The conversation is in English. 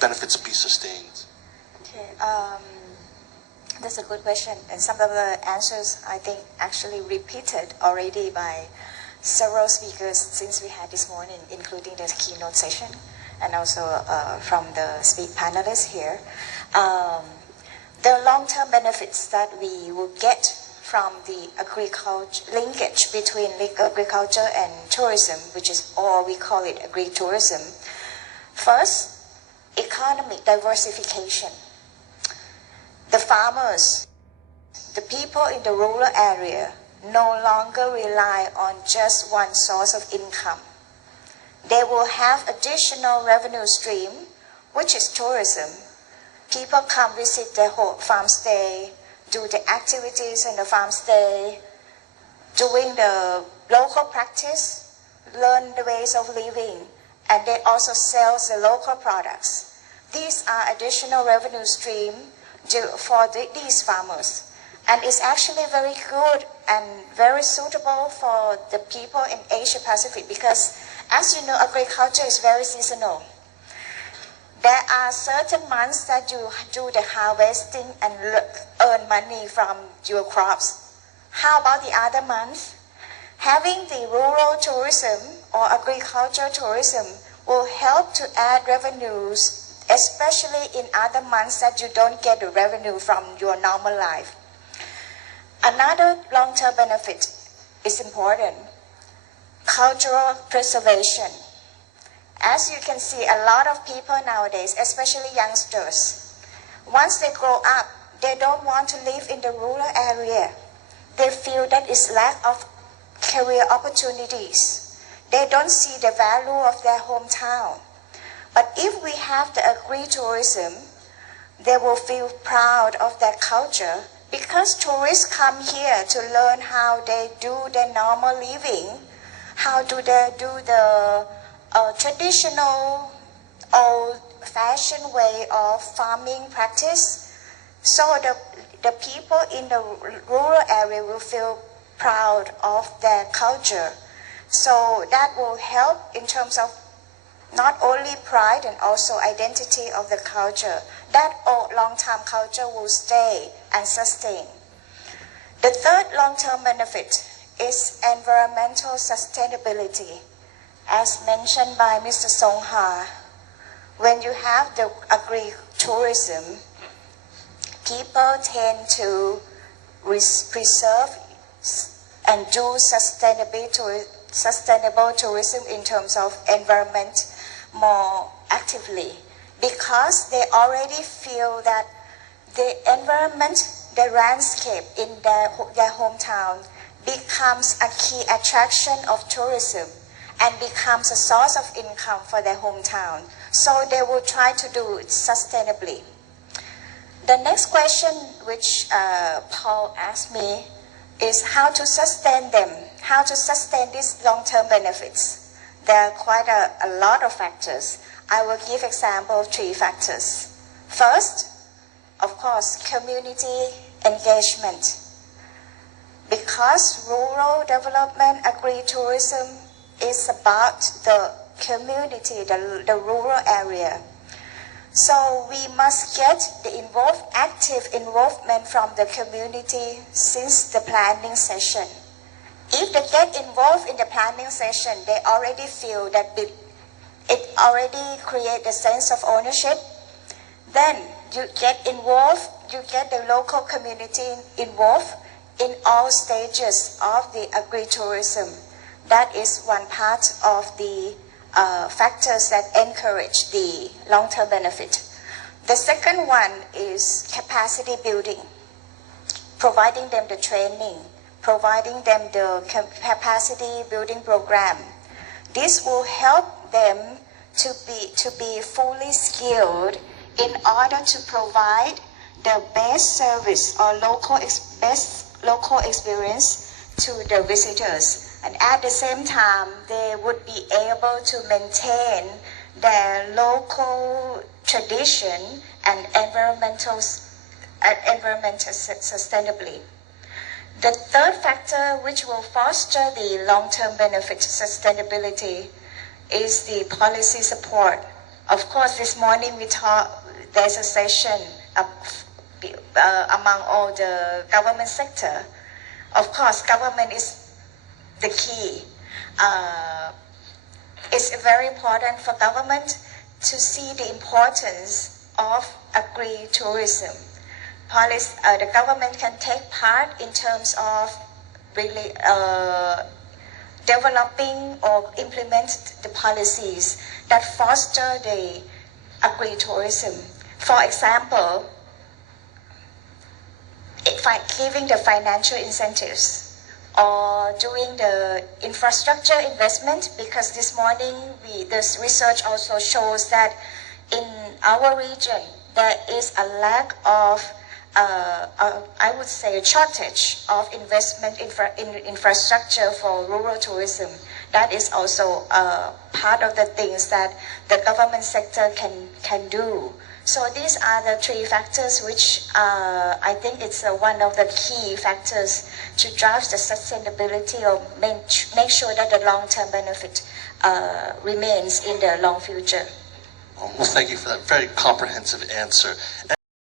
benefits be sustained? Okay, that's a good question, and some of the answers I think actually repeated already by several speakers since we had this morning, including the keynote session, and also from the speak panelists here. The long-term benefits that we will get from the agriculture linkage between agriculture and tourism, which is, or we call it agri-tourism. First, economic diversification. The farmers, the people in the rural area no longer rely on just one source of income. They will have additional revenue stream, which is tourism. People come visit their farm stay, do the activities in the farm stay, doing the local practice, learn the ways of living, and they also sell the local products. These are additional revenue stream for these farmers. And it's actually very good and very suitable for the people in Asia Pacific because, as you know, agriculture is very seasonal. There are certain months that you do the harvesting and earn money from your crops. How about the other months? Having the rural tourism or agriculture tourism will help to add revenues, especially in other months that you don't get the revenue from your normal life. Another long-term benefit is important: cultural preservation. As you can see, a lot of people nowadays, especially youngsters, once they grow up, they don't want to live in the rural area. They feel that it's lack of career opportunities. They don't see the value of their hometown. But if we have the agri-tourism, they will feel proud of their culture because tourists come here to learn how they do their normal living, how do they do the traditional old-fashioned way of farming practice. So the people in the rural area will feel proud of their culture. So that will help in terms of not only pride and also identity of the culture. That long-term culture will stay and sustain. The third long-term benefit is environmental sustainability. As mentioned by Mr. Songha, when you have the agri-tourism, people tend to preserve and do sustainable tourism in terms of environment more actively because they already feel that the environment, the landscape in their hometown becomes a key attraction of tourism and becomes a source of income for their hometown. So they will try to do it sustainably. The next question which Paul asked me is how to sustain them, how to sustain these long-term benefits. There are quite a lot of factors. I will give example of 3 factors. First, of course, community engagement. Because rural development, agri-tourism is about the community, the rural area. So we must get the active involvement from the community since the planning session. If they get involved in the planning session, they already feel that it already creates a sense of ownership. Then you get involved, you get the local community involved in all stages of the agri-tourism. That is one part of the factors that encourage the long-term benefit. The second one is capacity building, providing them the training, providing them the capacity building program. This will help them to be fully skilled in order to provide the best service or best local experience to the visitors. And at the same time, they would be able to maintain their local tradition and environmental sustainability. The third factor which will foster the long-term benefit sustainability is the policy support Of course, this morning there's a session among all the government sector. Of course, government is the key. It's very important for government to see the importance of agri-tourism. The government can take part in terms of really developing or implement the policies that foster the agri-tourism. For example, giving the financial incentives or doing the infrastructure investment, because this morning this research also shows that in our region there is a lack of I would say a shortage of investment in infrastructure for rural tourism. That is also part of the things that the government sector can do. So these are the three factors which I think it's one of the key factors to drive the sustainability or make sure that the long-term benefit remains in the long future. Well, thank you for that very comprehensive answer.